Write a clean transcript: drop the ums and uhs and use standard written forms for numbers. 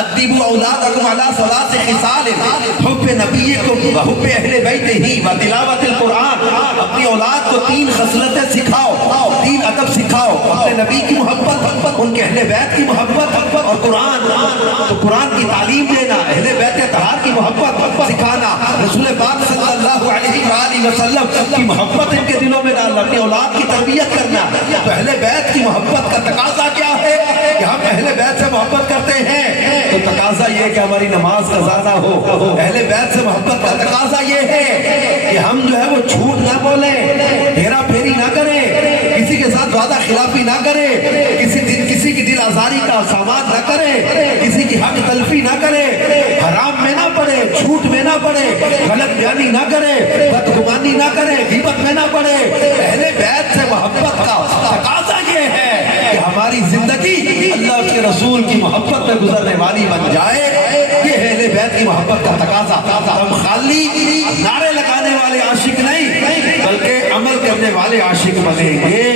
ادبوا اولادکم علی ثلاث خصال حب نبیکم وحب اہل بیتہ وتلاوت القرآن، اپنی اولاد کو 3 خصلتیں سکھاؤ، 3 ادب سکھاؤ، اپنے نبی کی محبت، ان کے اہل بیت کی محبت اور قرآن، تو قرآن کی تعلیم دینا، اہل بیت اطہار کی محبت سکھانا، رسول پاک صلی اللہ علیہ وآلہ وسلم کی محبت ان کے دلوں میں ڈالنا، اپنی اولاد کی تربیت کرنا۔ تو اہل بیت کی محبت کا تقاضا کیا ہے کہ ہم اہل بیت سے محبت کرتے ہیں، تو تقاضا یہ کہ ہماری نماز قضا نہ ہو۔ اہل بیت سے محبت کا تقاضا یہ ہے کہ ہم جو ہے وہ جھوٹ نہ بولیں، ہیرا پھیری نہ کریں، کسی کے ساتھ وعدہ خلافی نہ کریں، کسی کی دل آزاری کا سامان نہ کریں، کسی کی حق تلفی نہ کریں، حرام میں نہ پڑے، جھوٹ میں نہ پڑے، غلط بیانی نہ کرے، بدگمانی نہ کرے، غیبت میں نہ پڑے۔ اہل بیت سے محبت کا تقاضا یہ ہے کہ ہماری زندگی اللہ اور اس کے رسول کی محبت میں گزرنے والی بن جائے۔ یہ ہے اہل بیت کی محبت کا تقاضا۔ ہم خالی نعرے لگانے والے عاشق نہیں بلکہ عمل کرنے والے عاشق بنیں گے۔